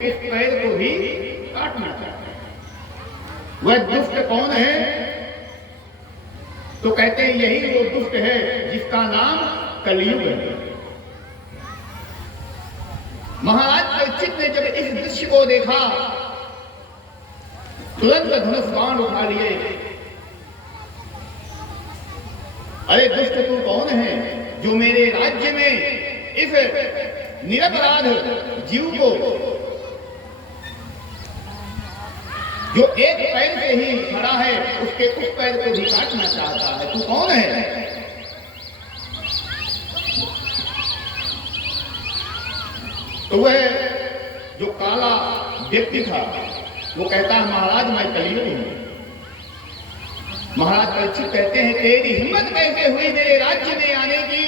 इस पैर को भी काटना चाहते हैं। वह दुष्ट कौन है? तो कहते हैं यही वो दुष्ट है जिसका नाम कलयुग है। महाराज परीक्षित ने जब इस दृश्य को देखा तुरंत धनुष बाण उठा लिए। अरे दुष्ट तू कौन है जो मेरे राज्य में इस निरपराध जीव को, जो एक पैर से ही खड़ा है, उसके उस पैर को भी काटना चाहता है? तू कौन है? तो वह जो काला व्यक्ति था वो कहता है महाराज मैं कलयुग हूं। महाराज परीक्षित कहते हैं तेरी हिम्मत कैसे हुई मेरे राज्य में आने की?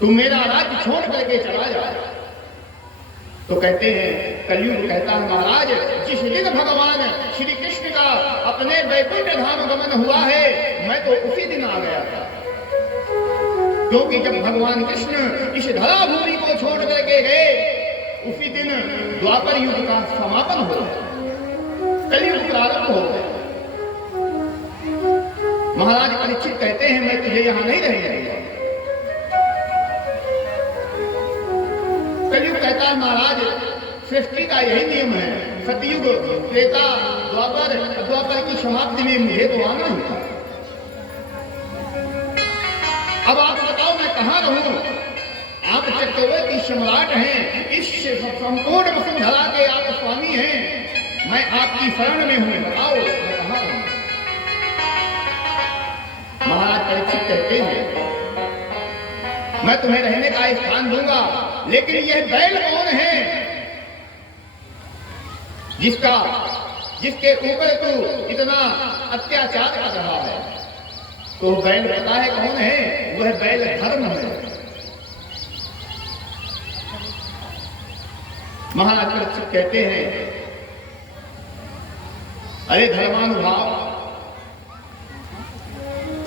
तू मेरा राज्य छोड़ करके चला जा। तो कहते हैं कलयुग कहता है महाराज जिस दिन भगवान श्री कृष्ण का अपने वैकुंठ धाम गमन हुआ है मैं तो उसी दिन आ गया था, क्योंकि जब भगवान कृष्ण इस धरा भूमि को छोड़ करके गए उसी दिन द्वापर युग का समापन हो गया, कलयुग प्रारंभ हो गया। महाराज परीक्षित कहते हैं मैं तुझे यहां नहीं रहने दूंगा। कलयुग कहता है महाराज सृष्टि का यही नियम है, सतयुग त्रेता द्वापर की समाप्ति में मुझे तो आना ही था। अब आप बताओ मैं कहां रहूं? आप चक्रवर्ती सम्राट हैं, इस संपूर्ण वसुंधरा के आप स्वामी हैं, मैं आपकी शरण में हूं, बताओ मैं कहां रहूं? महाराज परीक्षित कहते हैं मैं तुम्हें रहने का स्थान दूंगा, लेकिन यह बैल कौन है जिसके ऊपर तू इतना अत्याचार कर रहा है? तो बैल पता है कौन है? वह बैल धर्म है। महाराज परीक्षित कहते हैं अरे धर्मानुभाव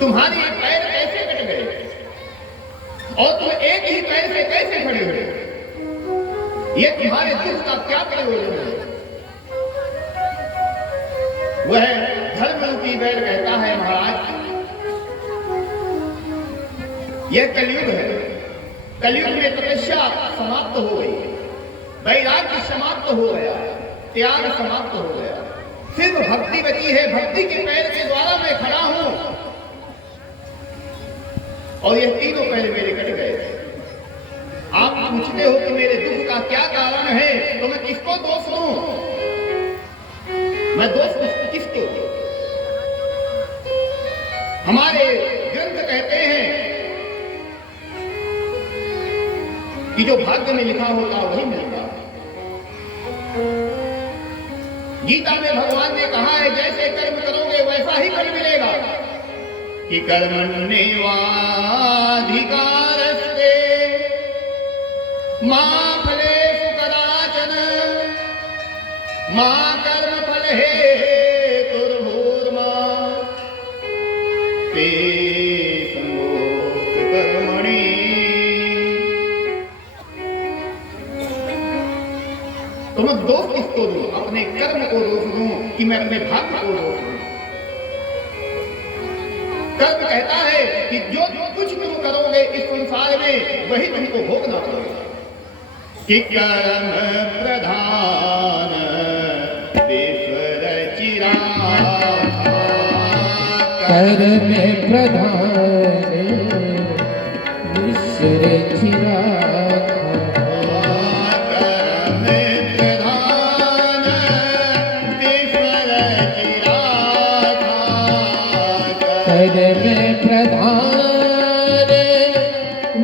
तुम्हारे ये पैर कैसे कट गए और तुम एक ही पैर से कैसे खड़े हो? ये तुम्हारे दुख का क्या प्रयोजन है? वह धर्म रूपी बैल कहता है महाराज यह कलयुग है, कलयुग में तपस्या समाप्त हो गई, वैराग्य समाप्त हो गया, त्याग समाप्त हो गया, सिर्फ भक्ति बची है। भक्ति के पैर के द्वारा मैं खड़ा हूं और यह तीनों पैर मेरे कट गए। आप पूछते हो कि मेरे दुख का क्या कारण है, तो मैं किसको दोष दूं? मैं दोष किसको दूं? हमारे ग्रंथ कहते हैं कि जो भाग्य में लिखा होता वही मिलता। गीता में भगवान ने कहा है जैसे कर्म करोगे वैसा ही फल मिलेगा, कि कर्मण्येवाधिकारस्ते मा फलेषु कदाचन मा कर्मफल हेतुर्भूर्मा ते संगोऽस्तु कर्मणि। तो मैं दोष किसको दूं? अपने कर्म को दोष दूं कि मैं अपने भाग्य को दोष दूं? कर्म कहता है कि जो कुछ तुम करोगे इस संसार में वही तुमको भोगना पड़ेगा। कि कर्म प्रधान ईश्वर चिराग, कर्म प्रधान ईश्वर चिराग, कर्म प्रधान ईश्वर चिराग, कर्म प्रधान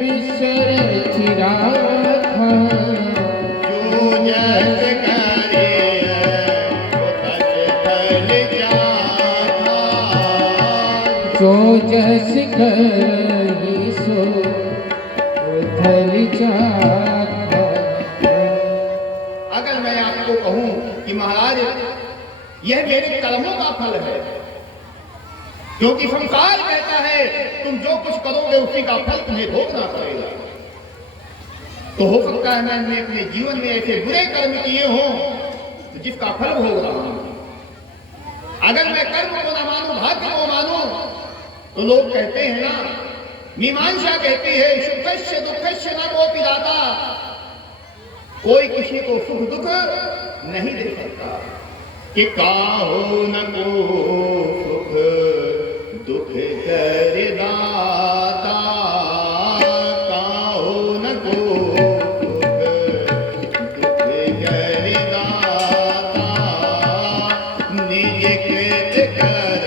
ईश्वर चिराग, जो जस करे वो तस फल जाता, जो जस करहि सो फल जाता। अगर मैं आपको कहूं कि महाराज यह मेरे कर्मों का फल है, क्योंकि संसार कहता है तुम जो कुछ करोगे उसी का फल तुम्हें भोगना पड़ेगा, तो हो सकता है मैंने अपने जीवन में ऐसे बुरे कर्म किए हों तो जिसका फल भोग रहा हूं। अगर मैं कर्म को न मानूं, भाग्य को मानूं, तो लोग कहते हैं ना, मीमांसा कहती है सुखस्य दुखस्य न कोपि दाता, कोई किसी को सुख दुख नहीं दे सकता। कि काहो न को सुख दुख कर दाता, काहो न को सुख दुख कर दाता, निज कृत कर्म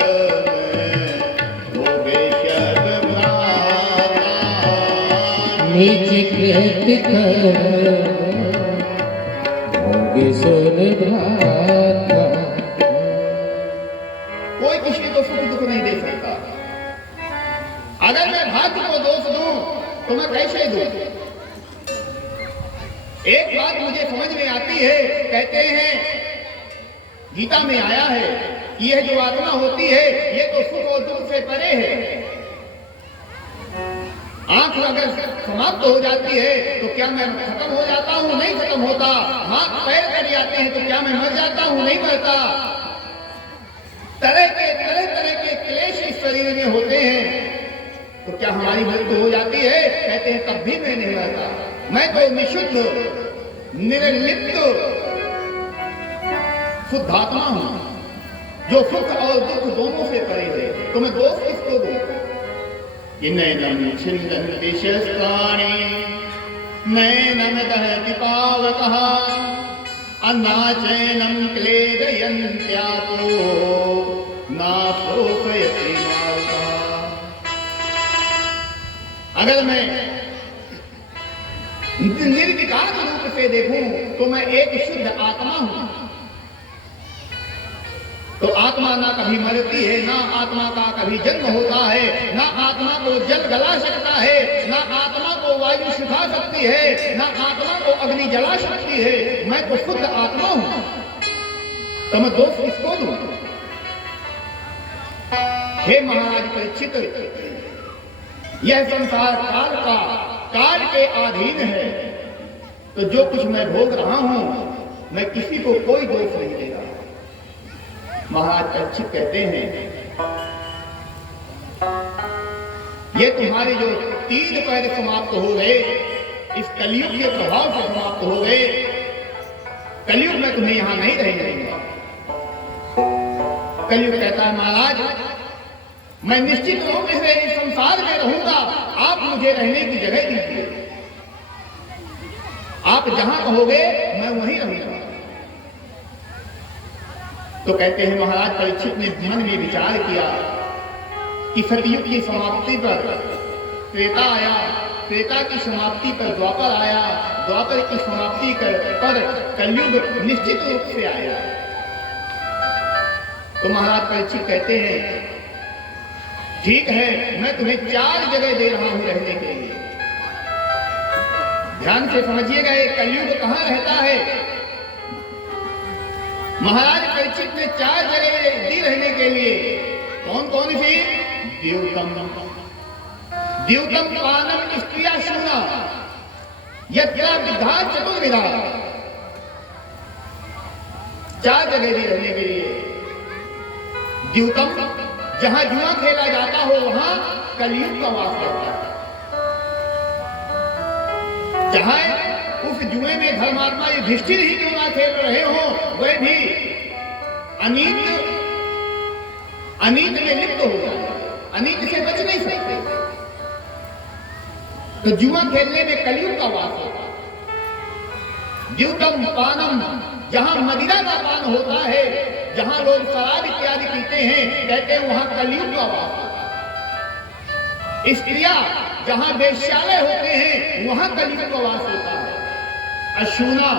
भोगे सब भ्राता, निज कृत कर्म भोगे सब भ्राता। कोई किसी को सुख दुख नहीं दे सकता। अगर मैं भाग्य को दोष दूं तो मैं कैसे दूं? एक बात मुझे समझ में आती है, कहते हैं गीता में आया है, यह जो आत्मा होती है ये तो सुख और दुख से परे है। आंख अगर समाप्त हो जाती है तो क्या मैं खत्म हो जाता हूं? नहीं खत्म होता। हाथ पैर कट जाते हैं तो क्या मैं मर जाता हूं? नहीं मरता। तरह तरह के क्लेश इस शरीर में होते हैं तो क्या हमारी मृत्यु हो जाती है? कहते हैं तब भी मैं नहीं मरता। मैं तो निशुद्ध निर्लिप्त शुद्धात्मा हूं जो सुख और दुख दोनों से परे है। तो मैं दोष किसको दूं? कि नैनम छिन्दन्ति शस्त्राणि नैनम दहति पावकः अन्नाचैनं क्लेदयन्त्यातो नाशोकयति मारुतः। अगर मैं निर्विकार रूप से देखूं तो मैं एक शुद्ध आत्मा हूं। तो आत्मा ना कभी मरती है, ना आत्मा का कभी जन्म होता है, ना आत्मा को जल गला सकता है, ना आत्मा को वायु सुखा सकती है, ना आत्मा को अग्नि जला सकती है। मैं तो शुद्ध आत्मा हूं। तो मैं दोष किसको दूं? हे महाराज परीक्षित, यह संसार काल के अधीन है। तो जो कुछ मैं भोग रहा हूं मैं किसी को कोई दोष नहीं देगा। महाराज परीक्षित कहते हैं ये तुम्हारे जो 3 पैर समाप्त हो गए, इस कलयुग के प्रभाव से समाप्त हो गए। कलयुग में तुम्हें यहां नहीं रहने दूंगा। कलयुग कहता है महाराज मैं निश्चित रूप से इस संसार में रहूंगा, आप मुझे रहने की जगह दीजिए। आप जहां कहोगे मैं वहीं रहूंगा। तो कहते हैं महाराज परीक्षित ने मन में विचार किया कि सतयुग की समाप्ति पर त्रेता आया, त्रेता की समाप्ति पर द्वापर आया, द्वापर की समाप्ति पर कलयुग निश्चित रूप से आया। तो महाराज परीक्षित कहते हैं ठीक है, मैं तुम्हें 4 जगह दे रहा हूं रहने के लिए। ध्यान से समझिएगा ये कलयुग कहां रहता है। महाराज परीक्षित ने 4 जगह दी रहने के लिए। कौन कौन सी? द्यूतम पानम स्त्रिया शूना यत्रा विद्धा चतुर्विधा। 4 जगह दी रहने के लिए। द्यूतम जहां जुआ खेला जाता हो वहां कलयुग का वास करता है। जहां उस जुए में धर्मात्मा युधिष्ठिर ही क्यों ना खेल रहे हो, वह भी अनीत में लिप्त हो जाए, अनीत से बच नहीं सकते। तो जुआ खेलने में कलयुग का वास होता है। द्यूतम पानम जहां मदिरा का पान होता है, जहां लोग शराब इत्यादि पीते हैं, कहते हैं वहां कलयुग का वास होता है। स्त्रियां जहां वेश्यालय होते हैं वहां कलयुग का वास होता है। अशूना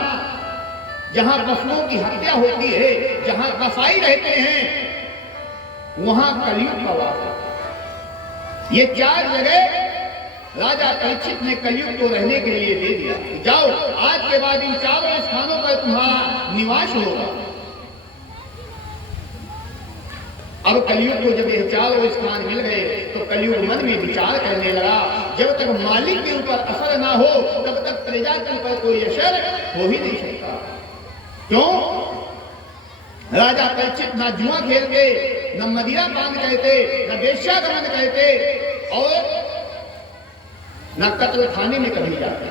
जहां पशुओं की हत्या होती है, जहां कसाई रहते हैं वहां कलयुग का वास है। ये 4 जगह राजा परीक्षित ने कलयुग को रहने के लिए दे दिया। जाओ आज के बाद इन 4 स्थानों पर तुम्हारा निवास होगा। अब कलयुग को जब ये चारों स्थान मिल गए तो कलयुग मन में विचार करने लगा, जब तक मालिक के ऊपर असर ना हो तब तक प्रजा के ऊपर कोई असर हो ही नहीं सकता। क्यों? राजा परीक्षित ना जुआ खेलते, न मदिरा पान कहते, न वेश्यागमन कहते और न कत्ल खाने में कभी जाते।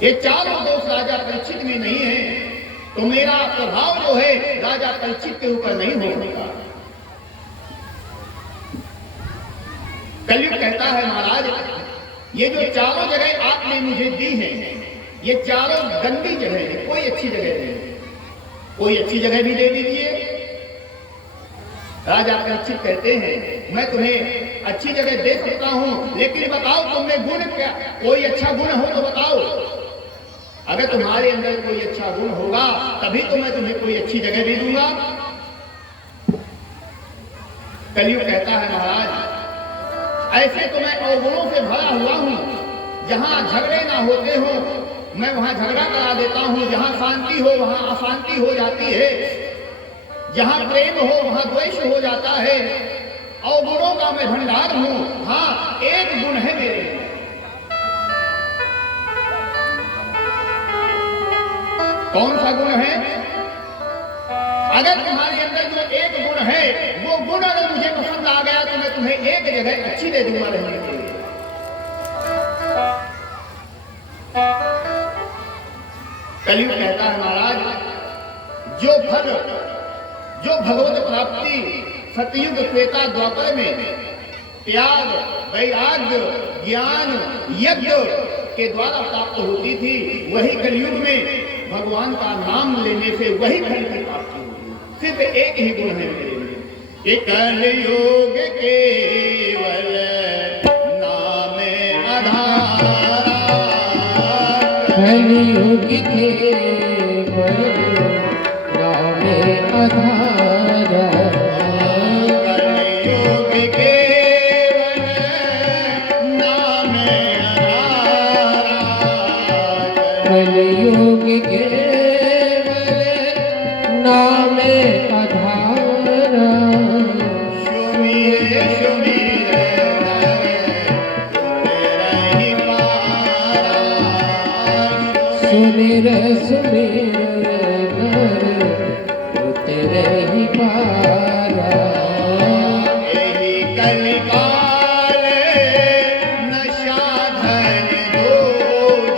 ये चारों दोष राजा परीक्षित में नहीं है, तो मेरा प्रभाव जो है राजा परीक्षित के ऊपर नहीं हो सकता। कलयुग कहता है महाराज, ये जो चारों जगह आपने मुझे दी है ये चारों गंदी जगह है, कोई अच्छी जगह नहीं है, कोई अच्छी जगह भी दे दीजिए। राजा परीक्षित कहते हैं मैं तुम्हें अच्छी जगह दे सकता हूं, लेकिन बताओ तुम्हें गुण क्या, कोई अच्छा गुण हो तो बताओ। अगर तुम्हारे अंदर कोई अच्छा गुण होगा तभी तो मैं तुम्हें कोई अच्छी जगह दे दूंगा। कलयुग कहता है महाराज, ऐसे तो मैं अवगुणों से भरा हुआ हूं, जहां झगड़े ना होते हो मैं वहां झगड़ा करा देता हूं, जहां शांति हो वहां अशांति हो जाती है, जहां प्रेम हो वहां द्वेष हो जाता है। अवगुणों का मैं भंडार हूं। हाँ, एक गुण है मेरे में, कौन सा गुण है? अगर तुम्हारे अंदर जो एक गुण है वो गुण अगर मुझे पसंद आ गया तो मैं तुम्हें एक जगह अच्छी दे दूंगा रहने के लिए। कलयुग कहता है महाराज, जो फल जो भगवत प्राप्ति सतयुग त्रेता द्वापर में त्याग, वैराग्य, ज्ञान, यज्ञ के द्वारा प्राप्त होती थी, वही कलयुग में भगवान का नाम लेने से वही फल की प्राप्ति होगी। सिर्फ एक ही गुण है मेरे में, कि कलयुग केवल नाम आधारा, कलयुग केवल नाम आधारा, कलयुग केवल नाम आधारा, कलयुग केवल नाम आधारा, सुमिरे सुमिरे तेरा ही पारा, सुमिर सुमिर नर तेरे ही पारा, यही कलिकाल नशा धन दो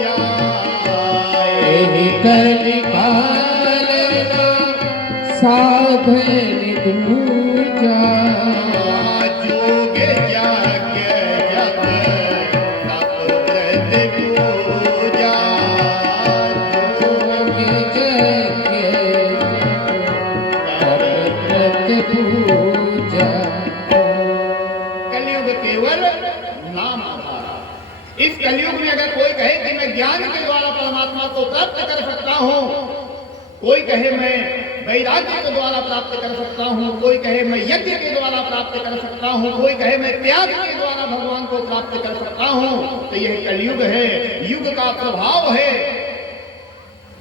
जाए, यही कलिकाल साधन दूजा, जोग यज्ञ जप तप व्रत पूजा, जोग यज्ञ तप व्रत पूजा। कलयुग केवल नाम आधारा। इस कलयुग में अगर कोई कहे कि मैं ज्ञान के द्वारा परमात्मा को प्राप्त कर सकता हूं, कोई कहे मैं वैराग्य के द्वारा प्राप्त कर सकता हूं, कोई कहे मैं यज्ञ के द्वारा प्राप्त कर सकता हूं, कोई कहे मैं त्याग के द्वारा भगवान को प्राप्त कर सकता हूं, तो यह कलयुग है, युग का प्रभाव है।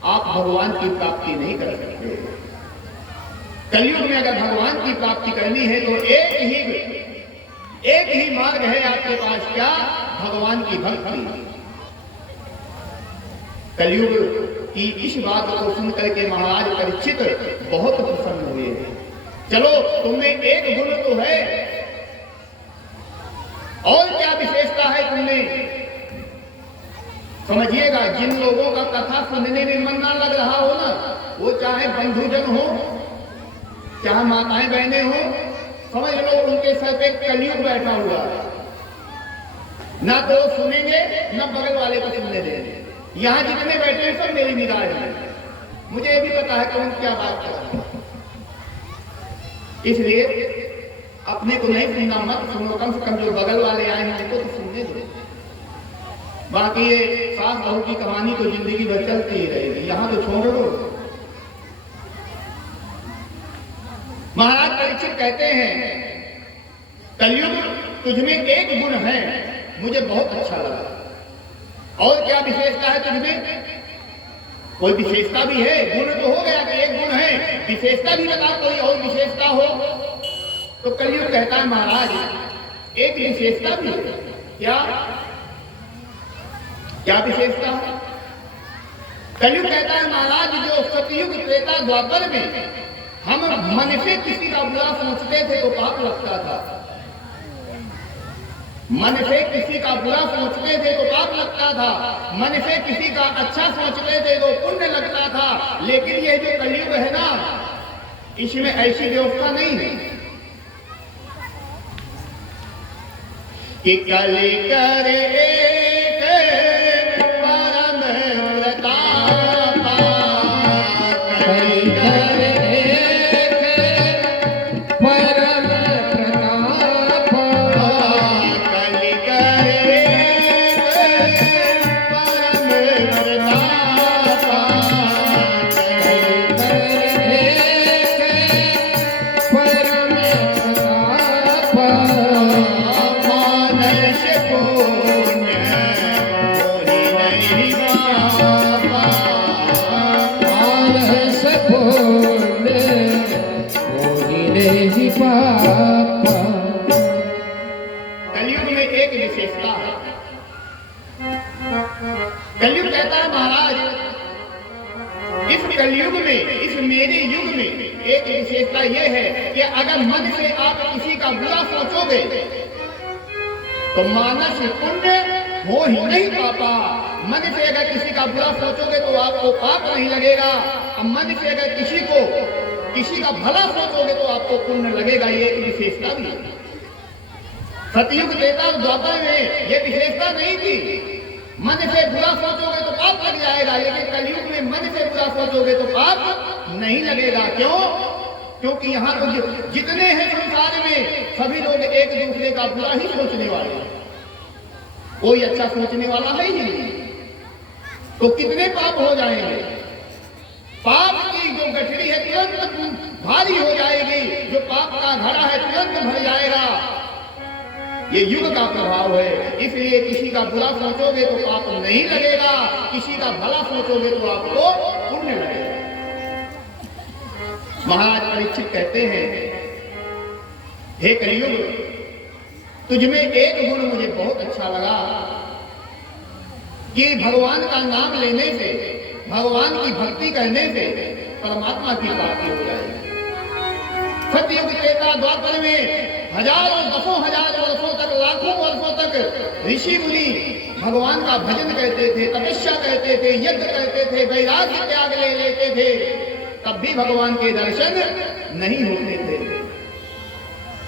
आप भगवान की प्राप्ति नहीं कर सकते। कलयुग में अगर भगवान की प्राप्ति करनी है तो एक ही मार्ग है आपके पास, क्या? भगवान की भक्ति। कलयुग की इस बात को सुन करके महाराज परीक्षित बहुत प्रसन्न हुए। चलो, तुमने एक गुण तो है, और क्या विशेषता है तुमने? समझिएगा, जिन लोगों का कथा सुनने में मन ना लग रहा हो ना, वो चाहे बंधुजन हो, चाहे माताएं बहनें हो, समझ लो उनके सर पे कलयुग बैठा हुआ है। ना तो सुनेंगे ना बगल वाले को सुनने देंगे। यहाँ जितने बैठे हैं सब मेरी निगाह में, मुझे ये भी पता है कौन क्या बात कर रहा है। इसलिए अपने को नहीं सुनना मत सुनो, कम से कम जो बगल वाले आए हैं उनको तो सुनने दो। बाकी ये सास बहू की कहानी तो जिंदगी भर चलती ही रहेगी, यहाँ तो छोड़ दो। महाराज परीक्षित कहते हैं, कलयुग तुझमें एक गुण है, मुझे बहुत अच्छा लगा। और क्या विशेषता है तुझमें? कोई विशेषता भी है? गुण तो हो गया कि एक गुण है, विशेषता भी बता, कोई और विशेषता हो। तो कलयुग कहता है महाराज एक विशेषता भी है। क्या क्या विशेषता है? कलयुग कहता है महाराज जो सतयुग त्रेता द्वापर में हम मन से किसी का बुरा सोचते थे तो पाप लगता था, मन से किसी का बुरा सोचते थे तो पाप लगता था, मन से किसी का अच्छा सोचते थे तो पुण्य लगता था। लेकिन ये जो कलयुग है ना, इसमें ऐसी व्यवस्था नहीं है कि कलि करे परम व्रतापा, कलि करे परम प्रतापा, कलि करे परम व्रतापा, परम प्रतापा, मानस पुण्य कोहि नहीं बापा, मानस पुण्य कोहि नहीं पापा। कलयुग में एक विशेषता है। कलयुग कहता है महाराज इस कलयुग में, इस मेरे युग में एक विशेषता यह है कि अगर मन से आप किसी का बुरा सोचोगे तो मानस पुण्य हो ही नहीं पापा। मन से अगर किसी का बुरा सोचोगे तो आपको पाप नहीं लगेगा, और मन से अगर किसी का भला सोचोगे तो आपको पुण्य लगेगा। ये एक विशेषता भी है। सतयुग त्रेता द्वापर में ये विशेषता नहीं थी। मन से बुरा सोचोगे तो पाप लग जाएगा, लेकिन कलयुग में मन से बुरा सोचोगे तो पाप नहीं लगेगा। क्यों? क्योंकि यहाँ तो जितने हैं संसार में सभी लोग एक दूसरे का बुरा ही सोचने वाले हैं, कोई अच्छा सोचने वाला है ही नहीं। तो कितने पाप हो जाएंगे? पाप की जो गठरी है तुरंत भारी हो जाएगी, जो पाप का घड़ा है तुरंत भर जाएगा। ये युग का प्रभाव है। इसलिए किसी का बुरा सोचोगे तो पाप नहीं लगेगा, किसी का भला सोचोगे तो आपको पुण्य लगेगा। महाराज परीक्षित कहते हैं, हे कलयुग, तुझमें एक गुण मुझे बहुत अच्छा लगा कि भगवान का नाम लेने से, भगवान की भक्ति करने से परमात्मा की प्राप्ति हो जाएगी। सतयुग त्रेता द्वापर में हजारों दसों हजार वर्षों तक, लाखों वर्षों तक ऋषि मुनि भगवान का भजन करते थे, तपस्या करते थे, यज्ञ करते थे, वैराग्य त्याग ले लेते थे, तब भी भगवान के दर्शन नहीं होते थे।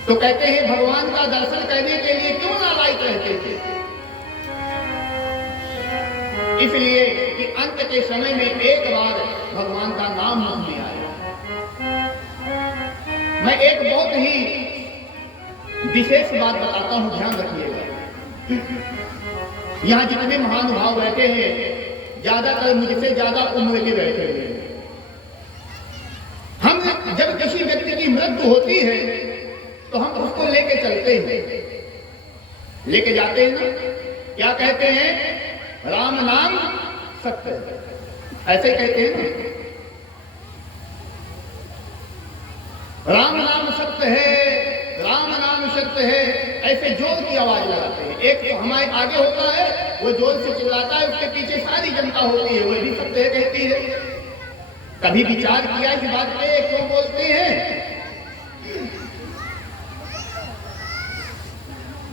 तो कहते हैं भगवान का दर्शन करने के लिए क्यों नालायक रहते थे? इसलिए कि अंत के समय में एक बार भगवान का नाम मुख में आया। मैं एक बहुत ही विशेष बात बताता हूं, ध्यान रखिएगा। यहां जितने महानुभाव बैठे हैं ज्यादातर मुझसे ज्यादा उम्र के बैठे हुए हैं। हम जब किसी व्यक्ति की मृत्यु होती है तो हम उसको लेके चलते हैं, लेके जाते हैं ना, क्या कहते हैं? राम नाम सत्य है, ऐसे कहते हैं ना। राम नाम सत्य है, राम नाम सत्य है, ऐसे जोर की आवाज लगाते हैं। एक तो हमारे आगे होता है, वो जोर से चिल्लाता है, उसके पीछे सारी जनता होती है, वो भी सत्य है कहती है। कभी विचार किया इस बात पे क्यों बोलते हैं?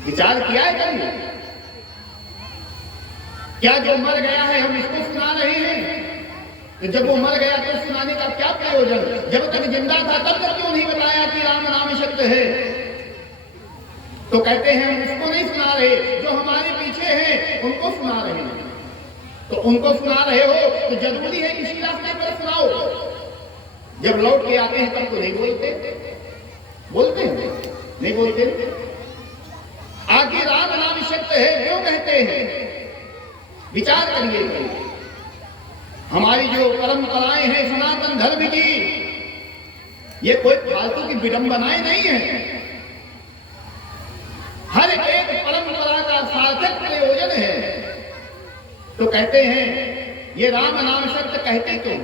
विचार किया है कभी? क्या जो मर गया है हम इसको सुना रहे हैं? तो जब वो मर गया तो सुनाने का क्या प्रयोजन? जब तक जिंदा था तब तक क्यों नहीं बताया कि राम नाम सत्य है? तो कहते हैं हम उसको नहीं सुना रहे, जो हमारे पीछे हैं उनको सुना रहे हैं। तो उनको सुना रहे हो तो जरूरी है किसी रास्ते पर सुनाओ। जब लौट के आते हैं तब तो नहीं बोलते, बोलते हैं नहीं बोलते। आखिर राम नाम सत्य है क्यों कहते हैं? विचार करिए। हमारी जो परंपराएं हैं सनातन धर्म की, ये कोई फालतू की विडंबनाएं नहीं है। हर एक परंपरा का सार्थक प्रयोजन है। तो कहते हैं ये राम नाम सत्य कहते क्यों?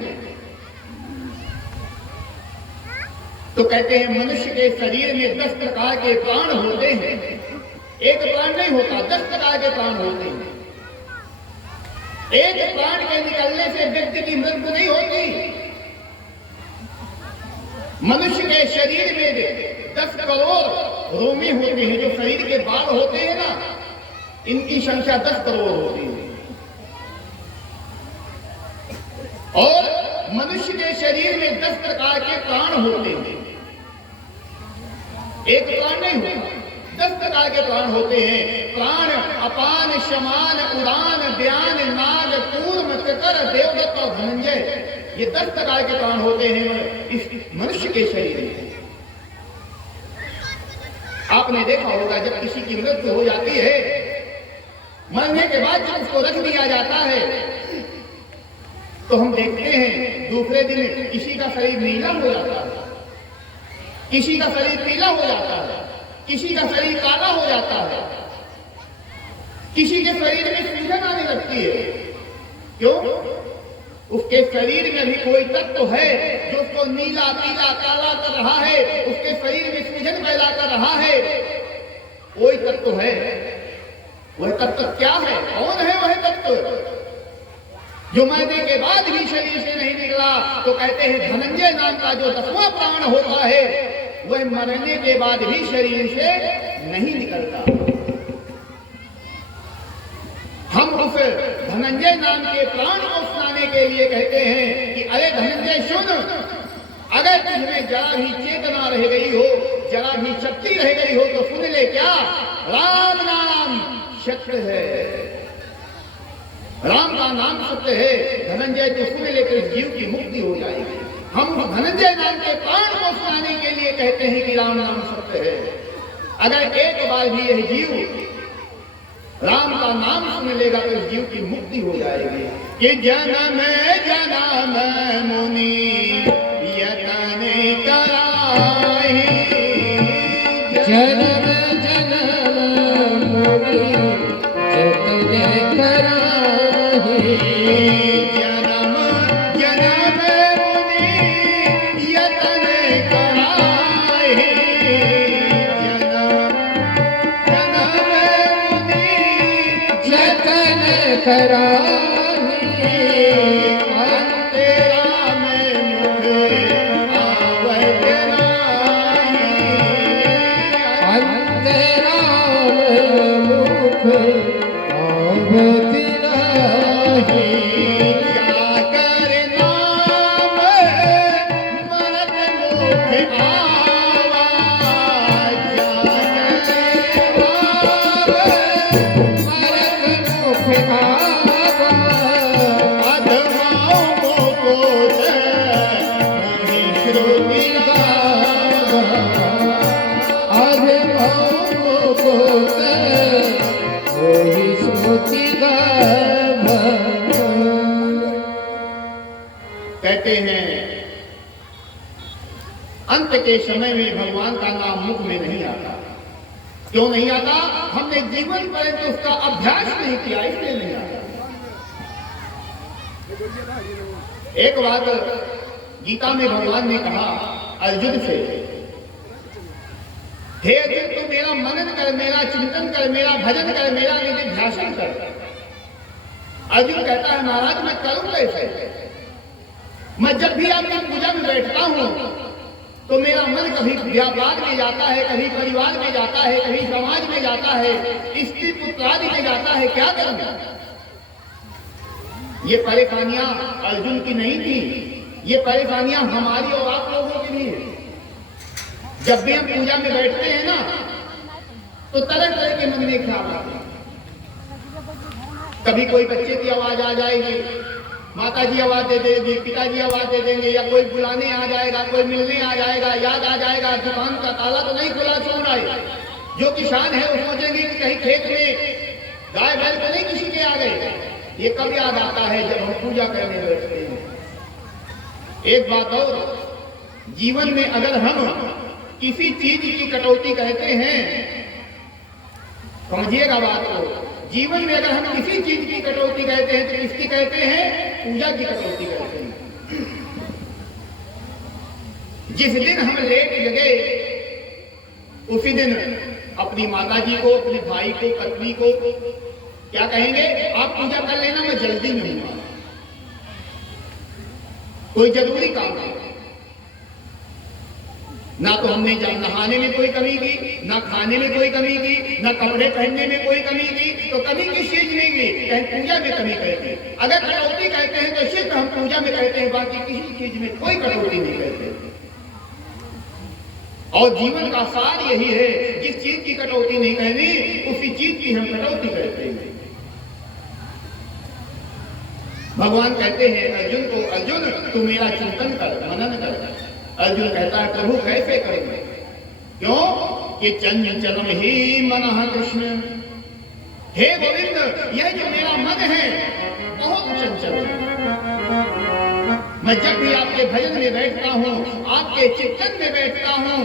तो कहते हैं मनुष्य के शरीर में 10 प्रकार के प्राण होते हैं। एक प्राण नहीं होता, 10 प्रकार के प्राण होते हैं। एक प्राण के निकलने से व्यक्ति की मृत्यु नहीं होती। मनुष्य के शरीर में 10 करोड़ रोमे होते हैं। जो शरीर के बाल होते हैं ना, इनकी संख्या 10 करोड़ होती है। और मनुष्य के शरीर में 10 प्रकार के प्राण होते हैं। एक प्राण नहीं होता, 10 प्रकार के प्राण होते हैं। प्राण अपान, शमान, उदान, व्यान, नाग, कूर्म, चकर, देवदत्त और धनंजय, ये 10 प्रकार के प्राण होते हैं इस मनुष्य के शरीर में। आपने देखा होगा जब किसी की मृत्यु हो जाती है, मरने के बाद जब उसको रख दिया जाता है, तो हम देखते हैं दूसरे दिन किसी का शरीर नीला हो जाता है, किसी का शरीर पीला हो जाता है, किसी का शरीर काला हो जाता है, किसी के शरीर में सूजन आने लगती है। क्यों? उसके शरीर में भी कोई तत्व है जो उसको नीला, पीला, काला कर रहा है, उसके शरीर में सूजन पैदा कर रहा है। कोई तत्व है। वह तत्व क्या है? कौन है वह तत्व जो मरने के बाद भी शरीर से नहीं निकला? तो कहते हैं धनंजय नाम का जो 10वां प्राण होता है, वह मरने के बाद भी शरीर से नहीं निकलता। हम उस धनंजय नाम के प्राण को सुनाने के लिए कहते हैं कि अरे धनंजय सुन, अगर तुझमें जरा भी चेतना रह गई हो, जरा भी शक्ति रह गई हो, तो सुन ले क्या? राम नाम सत्य है, राम का नाम सत्य है। धनंजय तो सुन लेकर जीव की मुक्ति हो जाएगी। हम धनंजय नाम के प्राण को सुनाने के लिए कहते हैं कि राम नाम सत्य है। अगर एक बार भी यह जीव राम का नाम सुन लेगा तो इस जीव की मुक्ति हो जाएगी। कि जन्म जन्म मुनि यतन कराहि, जन्म जन्म मुनि यतन कराहि, जन्म जन्म मुनि यतन कराहि, जन्म जन्म मुनि यतन कराहि, अंत राम मुख आवत नाही, अंत राम मुख आवत नाही। क्या कर नाम मरत मुख आवा, क्या कर नाम मरत मुख आवा, अधमाओं को मुनि श्रुति गावा, अधमाओं को वही श्रुति गावा। कहते हैं अंत के समय में भगवान का नाम मुख में नहीं आता। क्यों नहीं आता? हमने जीवन पर्यंत उसका अभ्यास नहीं किया, इसलिए नहीं आता। एक बात गीता में भगवान ने कहा अर्जुन से, हे अर्जुन तू मेरा मनन कर, मेरा चिंतन कर, मेरा भजन कर, मेरा निधिध्यासन कर। अर्जुन कहता है महाराज मैं करूं कैसे? मैं जब भी आपकी पूजा में बैठता हूं तो मेरा मन कभी व्यापार में जाता है, कभी परिवार में जाता है, कभी समाज में जाता है, स्त्री पुत्र आदि में जाता है। क्या करूं? ये परेशानियां अर्जुन की नहीं थी, ये परेशानियां हमारी और आप लोगों की भी है। जब भी हम पूजा में बैठते हैं ना, तो तरह तरह के मन में ख्याल आते हैं। कभी कोई बच्चे की आवाज आ जाएगी, माता जी आवाज दे देगी, पिताजी आवाज दे देंगे, या कोई बुलाने आ जाएगा, कोई मिलने आ जाएगा, याद आ जाएगा दुकान का ताला तो नहीं खुला, सो रहा है। जो किसान है वो सोचेंगे कि कहीं खेत में गाय बैल तो नहीं किसी के आ गए। ये कब याद आता है? जब हम पूजा करने बैठते हैं। एक बात और, जीवन में अगर हम किसी चीज की कटौती कहते हैं, समझिएगा बात को, जीवन में अगर हम किसी चीज की कटौती कहते हैं तो किसकी कहते हैं? पूजा की कटौती कहते हैं। जिस दिन हम लेट जगे उसी दिन अपनी माता जी को, अपने भाई को, पत्नी को क्या कहेंगे, आप पूजा कर लेना, मैं जल्दी में हूं, कोई जरूरी काम नहीं। ना तो हमने जब नहाने में कोई कमी की, ना खाने में कोई कमी की, ना कपड़े पहनने में कोई कमी की, तो कमी किस चीज में की, कहीं पूजा में कमी कहते हैं। अगर कटौती कहते हैं तो सिर्फ हम पूजा में कहते हैं, बाकी किसी चीज में कोई कटौती नहीं कहते। और जीवन का सार यही है, जिस चीज की कटौती नहीं कहनी उसी चीज की हम कटौती कहते हैं। भगवान कहते हैं अर्जुन को, अर्जुन तू मेरा चिंतन कर, मनन कर। अर्जुन कहता है प्रभु कैसे करेंगे, क्यों कि चंचलम ही मन कृष्ण, हे गोविंद यह जो मेरा मन है बहुत चंचल है। मैं जब भी आपके भजन में बैठता हूं, आपके चिंतन में बैठता हूं,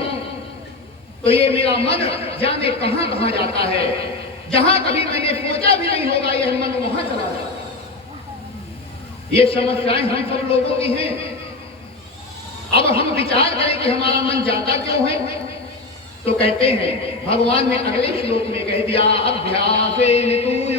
तो ये मेरा मन जाने कहां कहां जाता है, जहां कभी मैंने सोचा भी नहीं होगा यह मन वहां चला जाता है। ये समस्याएं हम सब लोगों की हैं। अब हम विचार करें कि हमारा मन जाता क्यों है, तो कहते हैं भगवान ने अगले श्लोक में कह दिया, अभ्यासेन तु